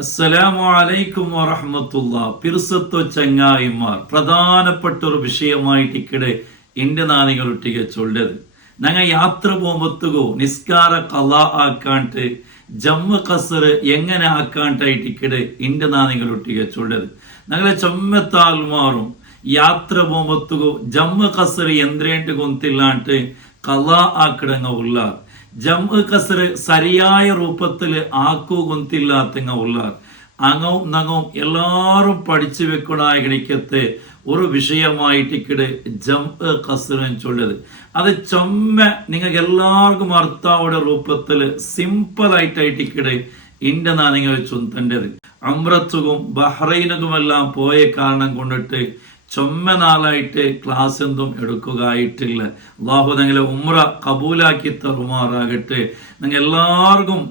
അസ്സലാമു അലൈക്കും വറഹ്മത്തുള്ളാഹി. പിർസത്വ ചങ്ങായിമാർ പ്രധാനപ്പെട്ട ഒരു വിഷയമായിട്ട് ഇക്കടെ എൻ്റെ നാനികളൊട്ടിಗೆ ചൊല്ലത്. ഞങ്ങൾ യാത്ര പോകുമ്പത്തുകോ നിസ്കാര കല ആക്കാണ്ട് ജമ്മു കസർ എങ്ങനെ ആക്കാണ്ടായിട്ട് ഇക്കടെ എൻ്റെ നാനികളൊട്ടിಗೆ ചൊല്ലത്. ഞങ്ങളെ ചൊമ്മത്താൽമാറും യാത്ര പോകുമ്പത്തുകോ ജമ്മു കസർ ಎಂದ್ರೇಂಟು ಗೊತ್ತಿಲ್ಲಾಂಟ್ കല ആക്കിടങ്ങ ഉള്ള ജമ്മു കസർ സരിയായ രൂപത്തിൽ ആക്കൂ ഗൊന്തില്ലാത്തങ്ങ ഉള്ള അങ്ങവും നങ്ങവും എല്ലാവരും പഠിച്ചു വെക്കണായ ഗണിക്കത്തെ ഒരു വിഷയമായിട്ടിക്കട് ജമ്മു കസർ എന്ന് ചൊല്ലത്. അത് ചൊമ്മ നിങ്ങൾക്ക് എല്ലാവർക്കും അർത്ഥാവുടെ രൂപത്തിൽ സിമ്പിൾ ആയിട്ടായിട്ടിക്കട് ഇന്റെ നാനിങ്ങൾ ചൊന്തേണ്ടത്. അമ്രത്തുകും ബഹ്റൈനുകുമെല്ലാം പോയ കാരണം കൊണ്ടിട്ട് ചൊമ്മ നാളായിട്ട് ക്ലാസ് എന്തും എടുക്കുകയായിട്ടില്ല. അള്ളാഹു നിങ്ങളെ ഉംറ കബൂലാക്കി തറുമാറാകട്ടെ. നിങ്ങൾ എല്ലാവർക്കും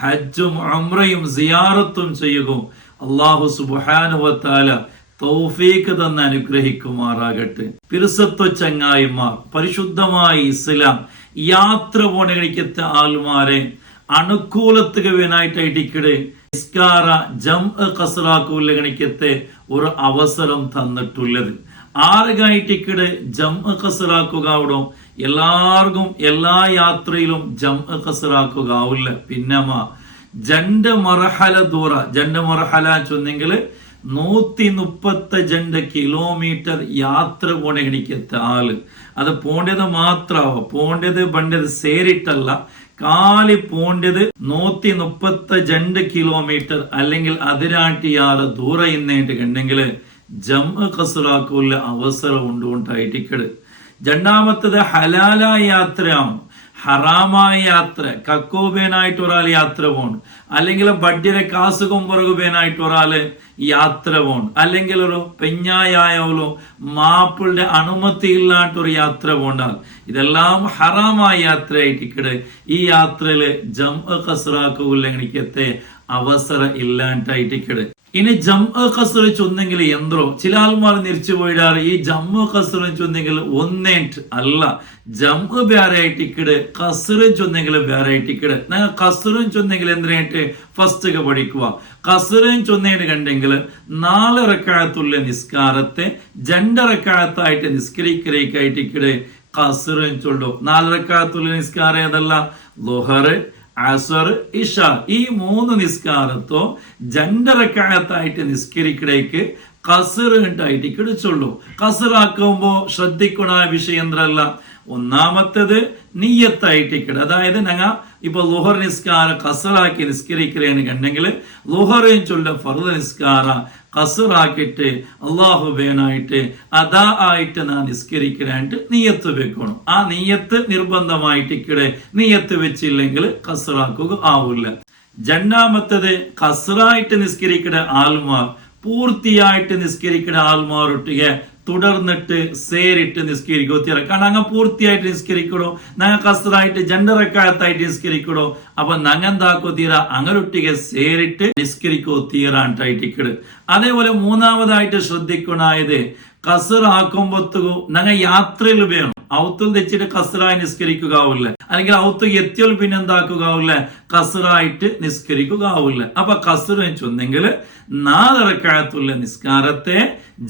ഹജ്ജും ഉംറയും സിയാറത്തും ചെയ്യുകയും അള്ളാഹു സുബ്ഹാനഹു വ തആല തൗഫീഖ് തന്ന് അനുഗ്രഹിക്കുമാറാകട്ടെ. പിർസത്വ ചങ്ങായിമാർ, പരിശുദ്ധമായ ഇസ്ലാം യാത്ര പോണ കഴിക്കത്തെ ആൾമാരെ അനുകൂലത്തുക വേനായിട്ടായിട്ടിക്കടെ നിസ്കാര ജംഅ ഖസ്റാക്കുള്ള ഗണിക്കത്തെ ഒരു അവസരം തന്നിട്ടുള്ളത്. ആർക്കായിട്ടിക്കടെ ജംഅ ഖസ്റാക്കുക ആവണോ? എല്ലാവർക്കും എല്ലാ യാത്രയിലും ജംഅ ഖസ്റാക്കുക ആവില്ല. പിന്നമ്മ ജണ്ട് മർഹല ദൂര ജണ്ട് മർഹല ചൊന്നെങ്കിൽ 132 കിലോമീറ്റർ യാത്ര പോണ ഗണിക്കത്തെ ആള് അത് പോണ്ടത് മാത്രമാവോ, പോണ്ടത് ബണ്ടത് സേരിട്ടല്ല, കാലി പോണ്ടത് 132 കിലോമീറ്റർ അല്ലെങ്കിൽ അതിരാട്ടിയാറ് ദൂര ഇന്നേട്ട് കണ്ടെങ്കിൽ ജംഅ ഖസ്റാക്കുള്ള അവസരം ഉണ്ടുകൊണ്ടായിട്ടിക്കട്. രണ്ടാമത്തത് ഹലാലായ യാത്രയാണ്. ഹറാമായ യാത്ര കക്കോബേനായിട്ട് ഒരാൾ യാത്ര പോകണം, അല്ലെങ്കിൽ ബഡ്ഡിരെ കാസുകം പുറകുബേനായിട്ട് ഒരാള് യാത്ര പോകണം, അല്ലെങ്കിൽ ഒരു പെഞ്ഞായായാലോ മാപ്പിളുടെ അനുമതി ഇല്ലാട്ടൊരു യാത്ര പോണ്ടാൽ ഇതെല്ലാം ഹറാമായ യാത്രയായിട്ടിക്കട്. ഈ യാത്രയില് ജംഅ ഖസ്റാക്കുള്ള എനിക്കത്തെ അവസരം ഇല്ലാണ്ടായിട്ടിക്കട്. ഇനി ജംഅ ഖസ്ർ ചൊന്നെങ്കിൽ എന്തോ ചില ആൾമാർ നിരിച്ചു പോയിടാറ് ഈ ജംഅ ഖസ്ർ ചൊന്നെങ്കിൽ ഒന്നേറ്റ് അല്ല, ജംഅ വേറെ ആയിട്ടിക്കട്, ഖസ്ർ ചൊന്നെങ്കിൽ വേറെ ആയിട്ടിക്കട്. ഞങ്ങൾ ഖസ്റും ചൊന്നെങ്കിൽ എന്തിനായിട്ട് ഫസ്റ്റ് പഠിക്കുക. ഖസ്റും ചൊന്നേട്ട് കണ്ടെങ്കിൽ 4 റക്അത്തുള്ള നിസ്കാരത്തെ 2 റക്അത്തായിട്ട് നിസ്കരിക്കായിട്ടിക്കട് ഖസ്റും ചൊല്ലു. 4 റക്അത്തുള്ള നിസ്കാരം ഏതല്ല? ളുഹർ, അസർ, ഇഷ ഈ 3 നിസ്കാരത്തോ 2 റക്അത്തായിട്ട് നിസ്കരിക്കടേക്ക് ഖസ്ർ ഉണ്ടായിട്ട് കിടിച്ചുള്ളൂ. ഖസ്ർ ആക്കുമ്പോ ശ്രദ്ധിക്കണ വിഷയം എന്തല്ല? ഒന്നാമത്തേത് നിയ്യത്തായിട്ടിക്കട്. അതായത് ഞങ്ങൾ ഇപ്പൊ ളുഹർ നിസ്കാര ഖസ്റാക്കി നിസ്കരിക്കണേന്ന് കണ്ടെങ്കിൽ ളുഹറും ചൊല്ല ഫർദ് നിസ്കാര ഖസ്റാക്കിയിട്ട് അള്ളാഹു ബേനായിട്ട് അതാ ആയിട്ട് നാ നിസ്കരിക്കാനായിട്ട് നിയ്യത്ത് വെക്കണം. ആ നിയ്യത്ത് നിർബന്ധമായിട്ടിക്കടെ. നിയ്യത്ത് വെച്ചില്ലെങ്കിൽ ഖസ്റാക്കുക ആവില്ല. രണ്ടാമത്തത് ഖസ്റായിട്ട് നിസ്കരിക്കണ ആൾമാർ പൂർത്തിയായിട്ട് നിസ്കരിക്കണ ആൾമാരൊട്ടിಗೆ തുടർന്നിട്ട് സേരിട്ട് നിസ്കരിക്കോ തീര. കാരണം അങ്ങ് പൂർത്തിയായിട്ട് നിസ്കരിക്കണോ, ഞങ്ങൾ കസറായിട്ട് 2 റക്അത്തായിട്ട് നിസ്കരിക്കണോ. അപ്പൊ ഞങ്ങൾ എന്താക്കോ തീര അങ്ങനൊട്ടിಗೆ സേരിട്ട് നിസ്കരിക്കോ തീരാണ്ടായിട്ടിക്കട്. അതേപോലെ മൂന്നാമതായിട്ട് ശ്രദ്ധിക്കണായത് കസർ ആക്കുമ്പോഴത്തേക്കും ഞങ്ങൾ യാത്രയിൽ വേണം. ഔത്തുൽ തെച്ചിട്ട് കസറായി നിസ്കരിക്കുകയാവില്ല, അല്ലെങ്കിൽ ഔത്ത് എത്തിയാൽ പിന്നെ എന്താക്കുകയാവില്ല, കസറായിട്ട് നിസ്കരിക്കുകയാവില്ല. അപ്പൊ കസർ ചൊന്നെങ്കിൽ 4 റക്അത്തുള്ള നിസ്കാരത്തെ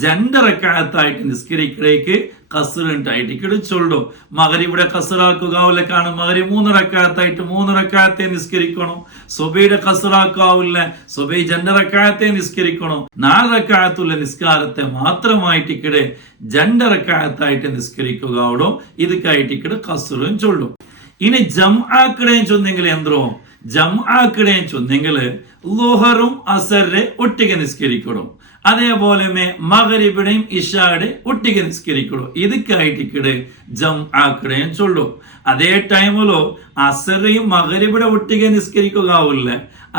2 റക്അത്തായിട്ട് നിസ്കരിക്കടേക്ക് കസർ ഉണ്ടായിട്ട് കിടിച്ചുള്ളൂ. മഗ്രിബിയുടെ കസറാക്കുകയാവില്ല, കാരണം മഗ്രിബ് 3 റക്അത്തായിട്ട് 3 റക്അത്തെ നിസ്കരിക്കണം. സുബഹിയുടെ കസറാക്കാവില്ല, സുബഹി 2 റക്അത്തെ നിസ്കരിക്കണം. 4 റക്അത്തുള്ള നിസ്കാരത്തെ മാത്രമായിട്ടിക്കടെ 2 റക്അത്തായിട്ട് നിസ്കരിക്കുകയാവോ ഇതൊക്കെയായിട്ടിക്കടെ കസറും ചൊല്ലും. ഇനി ജംആക്കിടേം ചൊന്നെങ്കിൽ എന്തോ ജംആക്കിടേം ചൊന്നെങ്കിൽ ളുഹറും അസറെ ഒട്ടിಗೆ നിസ്കരിക്കണം. അതേപോലെ മഗ്രിബിടെയും ഇശായുടെ ഒട്ടിಗೆ നിസ്കരിക്കണം. ഇതൊക്കെയായിട്ടിക്കടെ ജംആക്കിടേം ചൊല്ലും. അതേ ടൈമിലോ അസറയും മഗ്രിബിയുടെ ഒട്ടിಗೆ നിസ്കരിക്കുകയാവില്ല,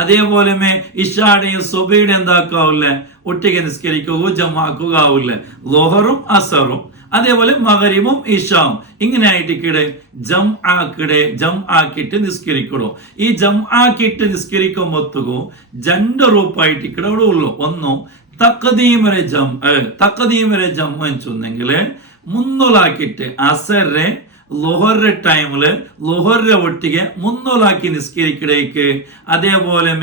അതേപോലെ ഇശായുടെയും സുബഹിയുടെ എന്താക്കാവില്ല ഒട്ടിಗೆ നിസ്കരിക്കുകയോ ജംആക്കുകയാവില്ല. ളുഹറും അസറും അതേപോലെ മഗ്രിബും ഇശാവും ഇങ്ങനെ ആയിട്ടിക്കടെ ജംആക്കിട്ട് നിസ്കരിക്കണോ. ഈ ജംആക്കിട്ട് നിസ്കരിക്കുമ്പോഴത്തേക്കും 2 റൂപ്പായിട്ടിക്കടെ അവിടെ ഉള്ളു. ഒന്നു തഖദീമരെ ജം എന്ന് ചൊന്നെങ്കിൽ മുന്നോലാക്കിയിട്ട് അസറെ ലുഹറിന്റെ ടൈമില് ലുഹറിന്റെ ഒട്ടിಗೆ മുന്നോലാക്കി നിസ്കരിക്കടേക്ക്. അതേപോലെ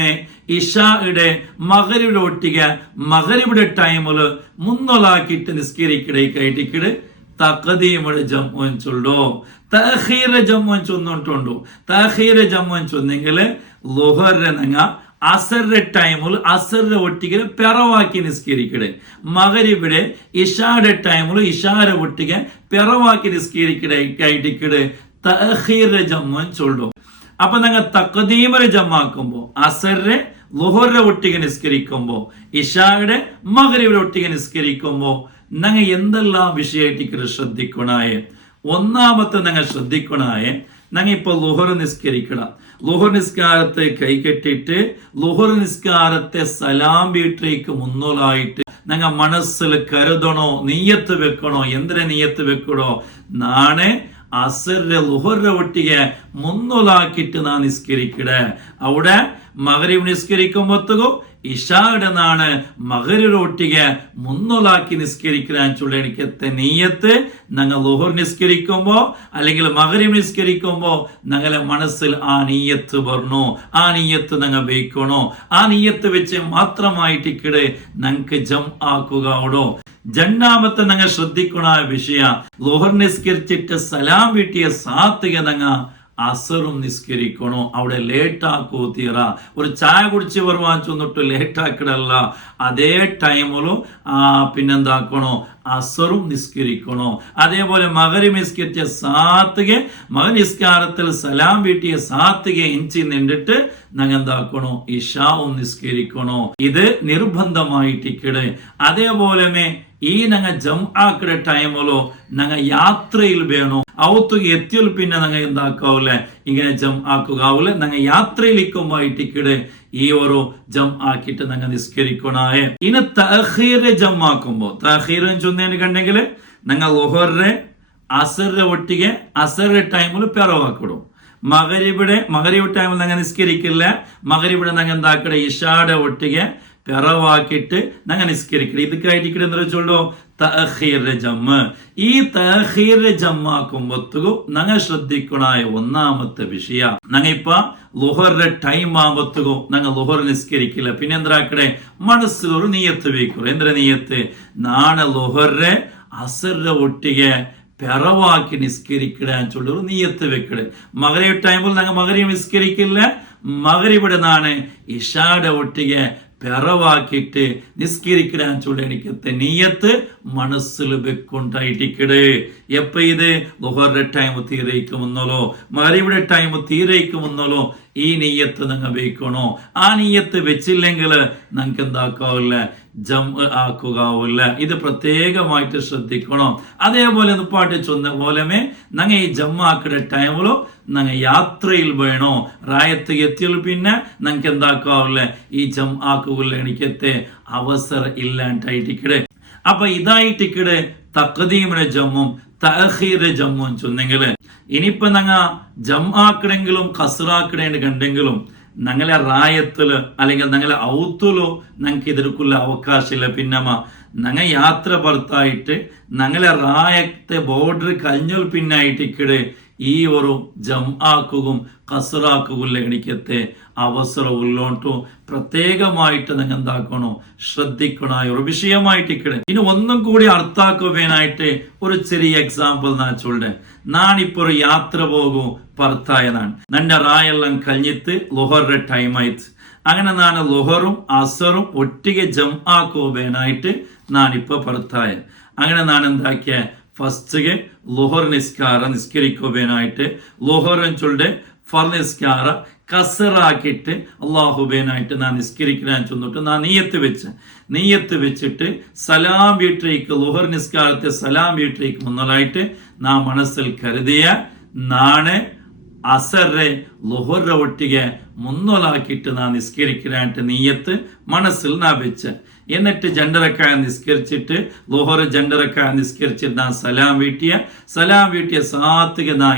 ഇഷായുടെ മഗ്‌രിബിയുടെ ഒട്ടിಗೆ മഗ്‌രിബിയുടെ ടൈമില് മുന്നോലാക്കിയിട്ട് നിസ്കരിക്കടേക്കായിട്ട് തഖദീമുടെ ജംഉ എന്ന് ചൊല്ലോ. തഅഖീറ ജംഉ എന്ന് ചൊന്നുണ്ടുണ്ടു. തഅഖീറ ജംഉ എന്ന് ചൊന്നെങ്കിൽ ളുഹറിനെ നങ്ങ അസറിന്റെ ടൈമിൽ അസറിന്റെ ഒട്ടിಗೆ പെറവാക്കി നിസ്കരിക്കടെ. മഗ്‌രിബിയുടെ ഇഷായുടെ ടൈമിൽ ഇഷാരെ ഒട്ടിಗೆ പെറവാക്കി നിസ്കരിക്കടേക്കായിട്ട് തഅഖീറ ജംഉ എന്ന് ചൊല്ലോ. അപ്പൊ ഞങ്ങൾ തഖദീമിനെ ജമാക്കുമ്പോ അസറിനെ ളുഹറിന്റെ ഒട്ടിಗೆ നിസ്കരിക്കുമ്പോ ഇഷായുടെ മഗ്‌രിബിയുടെ ഒട്ടിಗೆ നിസ്കരിക്കുമ്പോ ഞങ്ങൾ എന്തെല്ലാം വിഷയമായിട്ട് ശ്രദ്ധിക്കണായേ. ഒന്നാമത്തെ ഞങ്ങൾ ശ്രദ്ധിക്കണായേ, ഞങ്ങൾ ഇപ്പൊ ളുഹർ നിസ്കരിക്കണം. ളുഹർ നിസ്കാരത്തെ കൈകെട്ടിട്ട് ളുഹർ നിസ്കാരത്തെ സലാം വീട്ടിലേക്ക് മുന്നോലായിട്ട് ഞങ്ങൾ മനസ്സിൽ കരുതണോ, നീയത്ത് വെക്കണോ. എന്തിനെ നീയത്ത് വെക്കണോ? നാണെ അസറിന്റെ ളുഹറിന്റെ ഒട്ടിಗೆ മുന്നോലാക്കിയിട്ട് നാ നിസ്കരിക്കടേ. അവിടെ മഗ്‌രിബ് നിസ്കരിക്കുമ്പോഴത്തേക്കും ഇഷായുടെ നാണ് മഗ്‌രിബിന്റെ ഒട്ടിಗೆ മുന്നോലാക്കി നിസ്കരിക്കാൻ ചൊല്ലിക്കത്തെ നീയത്ത് ഞങ്ങൾ ളുഹർ നിസ്കരിക്കുമ്പോ അല്ലെങ്കിൽ മഗ്‌രിബ് നിസ്കരിക്കുമ്പോ ഞങ്ങളെ മനസ്സിൽ ആ നീയത്ത് വരണോ, ആ നീയത്ത് ഞങ്ങൾ വെക്കണോ. ആ നീയത്ത് വെച്ച് മാത്രമായിട്ട് ഞങ്ങൾക്ക് ജം ആക്കുക. അവിടെ രണ്ടാമത്തെ ഞങ്ങൾ ശ്രദ്ധിക്കണ വിഷയ, ളുഹർ നിസ്കരിച്ചിട്ട് സലാം വീട്ടിയ സാത്തിക ഞങ്ങൾ അസറും നിസ്കരിക്കണോ. അവിടെ ലേറ്റാക്കൂ തീറ. ഒരു ചായ കുടിച്ച് വരുവാൻ ചെന്നിട്ട് ലേറ്റാക്കിടല്ല. അതേ ടൈമിലും പിന്നെന്താക്കണോ, അസറും നിസ്കരിക്കണോ. അതേപോലെ മഗ്‌രിബ് നിസ്കരിച്ച സാത്തിക മഗ്‌രിബ് നിസ്കാരത്തിൽ സലാം വീട്ടിയ സാത്തിക ഇഞ്ചി നിന്നിട്ട് ഞങ്ങൾ എന്താക്കണോ, ഇഷാവും നിസ്കരിക്കണോ. ഇത് നിർബന്ധമായിട്ടിക്കടെ. അതേപോലെ ഈ ഞങ്ങൾ ജം ആക്കിയ ടൈമിലോ ഞങ്ങൾ യാത്രയിൽ വേണോ. അവത്തുക എത്തിയാൽ പിന്നെ ഞങ്ങൾ എന്താക്കാവൂലെ, ഇങ്ങനെ ജം ആക്കുകയാവൂലെ. ഞങ്ങൾ യാത്രയിലേക്കുമ്പോയിട്ടിക്കടെ ഈ ഒരു ജം ആക്കിയിട്ട് ഞങ്ങൾ നിസ്കരിക്കണേ. ഇനി തഅഖീർ ജം ആക്കുമ്പോ, തഅഖീർ ചൊന്നേന് കണ്ടെങ്കിൽ ഞങ്ങൾ ളുഹറിന്റെ അസറിന്റെ ഒട്ടിಗೆ അസറിന്റെ ടൈമിൽ പിറവാക്കിടും. മഗ്‌രിബ് ടൈമിൽ ഞങ്ങൾ നിസ്കരിക്കില്ല. മഗ്‌രിബിടെ ഞങ്ങൾ എന്താക്കടെ ഇഷായുടെ ഒട്ടിಗೆ പിറവാക്കിയിട്ട് ഞങ്ങൾ നിസ്കരിക്കണം. ഇതൊക്കെയായിട്ട് എന്താ വെച്ചോളൂ, തഅഖീർ ജമ്മ്. ഈ തഅഖീർ ജമ്മാക്കുമ്പോഴത്തേക്കും ഞങ്ങൾ ശ്രദ്ധിക്കണായ ഒന്നാമത്തെ വിഷയ, ഞങ്ങൾ ഇപ്പൊ ളുഹറിന്റെ ടൈം ആകുമ്പോഴത്തേക്കും ഞങ്ങൾ ളുഹർ നിസ്കരിക്കില്ല. പിന്നെ എന്താക്കടെ, മനസ്സിലൊരു നീയത്ത് വെക്കും. എന്തൊരു നീയത്ത്? നാളെ ളുഹറിന്റെ അസറിന്റെ ഒട്ടിಗೆ പിറവാക്കി നിസ്കരിക്കടാൻ ചൊല്ലൊരു നീയത്ത് വെക്കട്. മഗ്‌രിബ് ടൈമിൽ ഞങ്ങൾ മഗ്‌രിബ് നിസ്കരിക്കില്ല. മഗ്‌രിബിടെ നാണ് ഇഷായുടെ ഒട്ടിಗೆ പിറവാക്കിയിട്ട് നിസ്കരിക്കാൻ ചൊല്ലിക്കത്തെ നീയത്ത് മനസ്സിൽ വെക്കൊണ്ടായിട്ടിക്കട്. എപ്പ ഇത് ളുഹറിന്റെ ടൈം തീരയിക്കുമെന്നല്ലോ, മഗ്‌രിബിയുടെ ടൈം തീരയിക്കുമെന്നല്ലോ, ഈ നീയത്ത് നിങ്ങൾ വെക്കണോ. ആ നീയത്ത് വെച്ചില്ലെങ്കിൽ നിങ്ങൾക്ക് എന്താക്കാവില്ല, ജം ആക്കുകയില്ല. ഇത് പ്രത്യേകമായിട്ട് ശ്രദ്ധിക്കണം. അതേപോലെ പാട്ട് ചൊന്ന പോലെ ഞങ്ങൾ ഈ ജമ്മാക്കിയ ടൈമിലോ ഞങ്ങൾ യാത്രയിൽ വേണോ. റായത്ത് എത്തിയാൽ പിന്നെ ഞങ്ങൾക്ക് എന്താക്കാവില്ല, ഈ ജം ആക്കുകയില്ല. എനിക്കത്തെ അവസരം ഇല്ലാണ്ടായിട്ടിക്കടെ. അപ്പൊ ഇതായിട്ടിക്കടെ തഖദീമിന്റെ ജമ്മും തഅഖീർ ജമ്മും ചൊന്നെങ്കിൽ ഇനിയിപ്പൊ ഞങ്ങൾ ജം ആക്കണെങ്കിലും കസറാക്കണേന്ന് കണ്ടെങ്കിലും ഞങ്ങളെ റായത്തില് അല്ലെങ്കിൽ ഞങ്ങളെ ഔത്തുലോ ഞങ്ങൾക്ക് ഇതിർക്കുള്ള അവകാശമില്ല. പിന്നമ്മ ഞങ്ങൾ യാത്ര പുറത്തായിട്ട് ഞങ്ങളെ റായത്തെ ബോർഡർ കഴിഞ്ഞാൽ പിന്നായിട്ടിക്കടെ ഈ ഒരു ജം ആക്കുകയും കസറാക്കുകയില്ല. എനിക്കത്തെ അവസരം ഉള്ളോട്ടും പ്രത്യേകമായിട്ട് നിങ്ങൾ എന്താക്കണോ, ശ്രദ്ധിക്കണ ഒരു വിഷയമായിട്ടിക്കടെ. ഇനി ഒന്നും കൂടി അർത്ഥാക്കുവാനായിട്ട് ഒരു ചെറിയ എക്സാമ്പിൾ ഞാൻ ചൊല്ലേ. നാണിപ്പോ ഒരു യാത്ര പോകും പുറത്തായതാണ്. നന്റെ റായെല്ലാം കഴിഞ്ഞിട്ട് ളുഹറിന്റെ ടൈം ആയിട്ട് അങ്ങനെ ഞാൻ ളുഹറും അസറും ഒട്ടിಗೆ ജം ആക്കുവാനായിട്ട് ഞാനിപ്പോ പുറത്തായ. അങ്ങനെ ഞാൻ എന്താക്കിയ ഫസ്റ്റ് ളുഹർ നിസ്കരിക്കുവാനായിട്ട് ളുഹറും ചൊല്ലെ ഫർദ് നിസ്കാര കസറാക്കിയിട്ട് അള്ളാഹുബേനായിട്ട് ഞാൻ നിസ്കരിക്കാൻ ചെന്നിട്ട് ഞാൻ നീയത്ത് വെച്ചിട്ട് സലാം വീട്ടിലേക്ക് ളുഹർ നിസ്കാരത്തെ സലാം വീട്ടിലേക്ക് മുന്നോലായിട്ട് നാ മനസ്സിൽ കരുതിയ നാണ് അസറെ ളുഹറിന്റെ ഒട്ടിಗೆ മുന്നോലാക്കിയിട്ട് നാ നിസ്കരിക്കാനായിട്ട് നീയത്ത് മനസ്സിൽ നാ വെച്ച്. എന്നിട്ട് ജണ്ടറക്കായ നിസ്കരിച്ചിട്ട് ളുഹർ ജണ്ടറക്കായ നിസ്കരിച്ചിട്ട് നാ സലാം വീട്ടിയ സാത്തിക നാ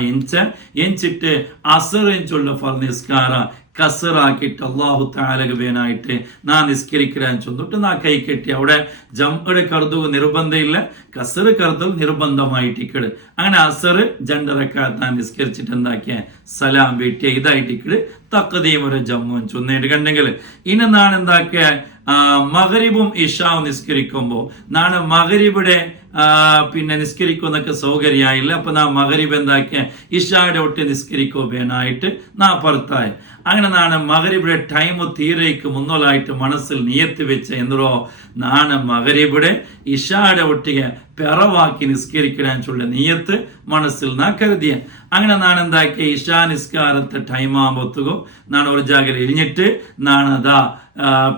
എഞ്ചിട്ട് അസറിഞ്ചുള്ള ഫർദ് നിസ്കാര കസറാക്കിയിട്ട് അള്ളാഹു താലക്ക് വേനായിട്ട് നാ നിസ്കരിക്കാൻ ചെന്നിട്ട് നാ കൈ കെട്ടി. അവിടെ ജംയുടെ കറുതു നിർബന്ധമില്ല, കസറ് കറുതൽ നിർബന്ധമായിട്ടിക്കട്. അങ്ങനെ അസറ് ജണ്ടറക്കാത്ത നിസ്കരിച്ചിട്ട് എന്താക്കിയ സലാം വീട്ടിയ ഇതായിട്ടിക്കട് തഖദീം ഒരു ജമ്മു ചൊന്നിട്ട് കണ്ടെങ്കിൽ ഇനി നാണ് എന്താക്കിയ മഗ്രിബും ഇഷാവും നിസ്കരിക്കുമ്പോൾ നാണ് മഗ്രിബിടെ പിന്നെ നിസ്കരിക്കുന്നൊക്കെ സൗകര്യമായില്ല. അപ്പൊ നാ മഗ്രിബ് എന്താക്കിയ ഇഷായുടെ ഒട്ടി നിസ്കരിക്കോ ಬೇನಾയിട്ട് നാ പുറത്തായ അങ്ങനെ നാണ് മഗ്രിബിടെ ടൈം തീരേക്ക് മുന്നോലായിട്ട് മനസ്സിൽ നിയത്ത് വെച്ച എന്തോ നാണ് മഗ്രിബിടെ ഇഷായുടെ ഒട്ടിಗೆ പിറവാക്കി നിസ്കരിക്കാൻ ചൊല്ല നിയത്ത് മനസ്സിൽ നാ കരുതിയ അങ്ങനെ നാണ് എന്താക്കിയ ഇഷാ നിസ്കാരത്തെ ടൈം ആകുമ്പോഴത്തേക്കും നാണ് ഒരു ജാഗയിൽ ഇരിഞ്ഞിട്ട് നാണതാ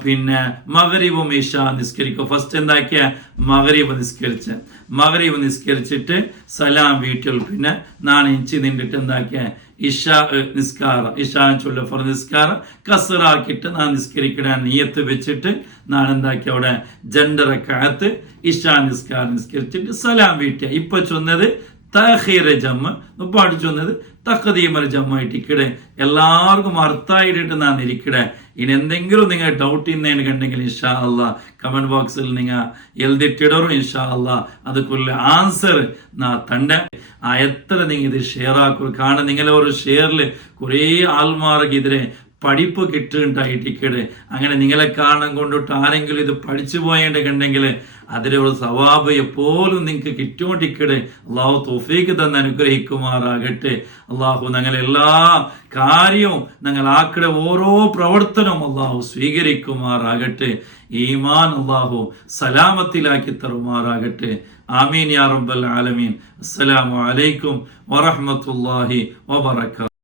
പിന്നെ മഗ്രിബും ഇഷാ നിസ്കരിക്കും. ഫസ്റ്റ് എന്താക്കിയ മഗ്രിബ് നിസ്കരിച്ചിട്ട് സലാം വീട്ടിൽ പിന്നെ നാണ് ഇഞ്ചി നിന്നിട്ട് എന്താക്കിയ ഇഷാ നിസ്കാരം ഇഷാ ചൊല്ല ഫർദ് നിസ്കാരം കസറാക്കിയിട്ട് നാ നിസ്കരിക്കാൻ നിയത്ത് വെച്ചിട്ട് നാണ് എന്താക്കിയ അവിടെ 2 റക്അത്ത് ഇഷാ നിസ്കാരം നിസ്കരിച്ചിട്ട് സലാം വീട്ടിയ. ഇപ്പൊ ചൊന്നത് തഖീർ ജമ്മ, മുപ്പാട് ചൊന്നത് തഖദീമൽ ജമ്മായിട്ട് ഇക്കടെ എല്ലാവർക്കും അർത്ഥമായിട്ട് നാ ഇരിക്കടെ. ഇനി എന്തെങ്കിലും നിങ്ങൾ ഡൗട്ട് ഇന്നേന് കണ്ടെങ്കിൽ ഇൻഷാ അല്ലാ കമന്റ് ബോക്സിൽ നിങ്ങൾ എഴുതിട്ടിടറും. ഇൻഷാ അല്ലാ ಅದಕ್ಕುള്ള ആൻസർ നാ തണ്ട എത്ര നിങ്ങൾ ഇത് ഷെയർ ആക്കും. കാരണം നിങ്ങളെ ഒരു ഷെയറിൽ കുറേ ആൾമാർക്ക് ഇതിരെ പഠിപ്പ് കിട്ടുണ്ടായിട്ടിക്കട്. അങ്ങനെ നിങ്ങളെ കാരണം കൊണ്ടിട്ട് ആരെങ്കിലും ഇത് പഠിച്ചു പോയേണ്ട കണ്ടെങ്കിൽ അതിലെ ഒരു സവാബ് എപ്പോഴും നിങ്ങൾക്ക് കിട്ടുകൊണ്ടിരിക്കട്ടെ. അള്ളാഹു തൗഫീഖ് തന്ന് അനുഗ്രഹിക്കുമാറാകട്ടെ. അള്ളാഹു ഞങ്ങളെ എല്ലാ കാര്യവും ഞങ്ങൾ ആക്കടെ ഓരോ പ്രവർത്തനവും അള്ളാഹു സ്വീകരിക്കുമാറാകട്ടെ. ഈമാൻ അള്ളാഹു സലാമത്തിലാക്കി തരുമാറാകട്ടെ. ആമീൻ യാ റബ്ബൽ ആലമീൻ. അസ്സലാമു അലൈക്കും വറഹ്മത്തുള്ളാഹി വബറകാതുഹു.